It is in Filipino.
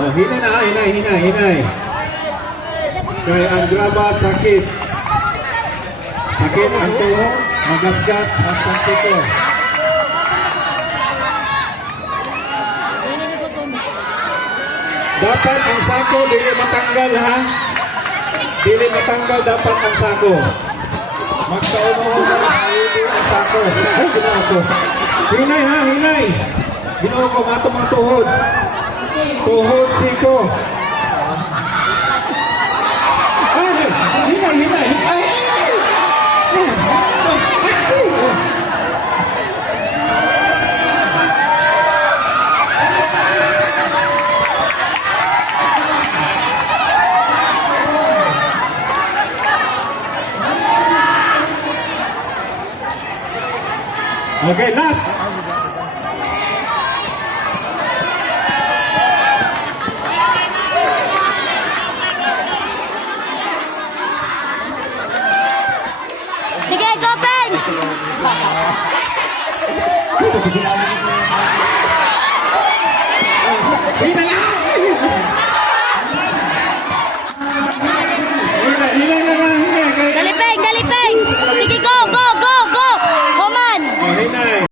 Oh, hinay. Kaya ang graba, sakit. Sakit ang tuhod, magasgas, hastang sito. Dapat ang sako, dili matanggal ha. Dili matanggal dapat ang sako. Magsaon mo ang sako. Ay, ginawa ko. Hinay ha, hinay. Ginawa ko nga itong mga tuhod. Tuhod, siko. Ay, hinay. Ay, okay, last. Sige, Gopeng! Hinay